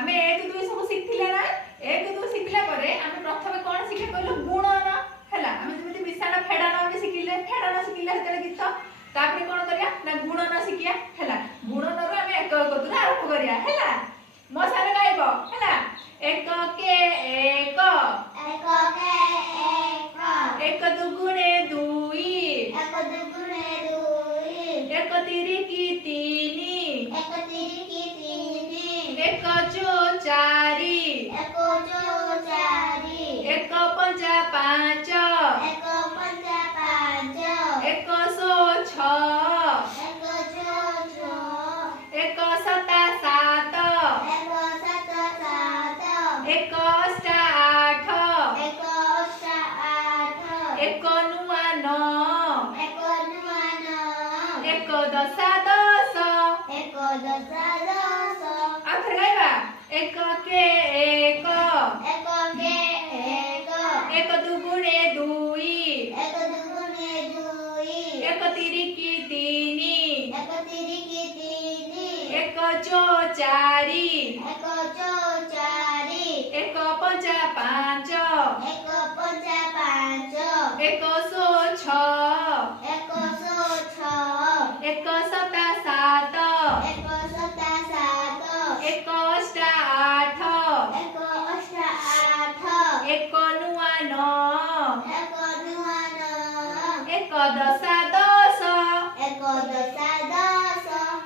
आमे 1 2 सब शिखिले ना 1 2 शिखिला परे आमे प्रथमे कोन शिखे कहलो गुणन हैला आमे जेमति विशाल फेडान आमे शिखिले हेतले गीत तापरे कोन करिया ना गुणन शिखिया हैला गुणन रो आमे एक कतुरा आरंभ करिया हैला मो सारे गाइबो हैला एक के एक एक दुगुणे दुई एक तिरिकी तीनी एक चो चारी एक पंचा पांच एक सो छ एक सता सात एक अष्टा आठ एक नुआ नौ एक दशा दस आखिर गाइबा एक के एक एक दुगुणे दुई एक तिरिकी तीनी एक चो चारी एक पंचा पांच एक सो छ एक सता सात एक अष्टा आठ एक नुआ नौ एक दशा दस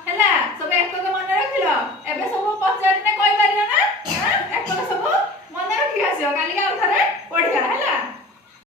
हैला सब एक को मन रखिलो एबे सब पचारि ने कहि पारिना ना एक को सब मन रखि आसियो काली आ थरे पढिया।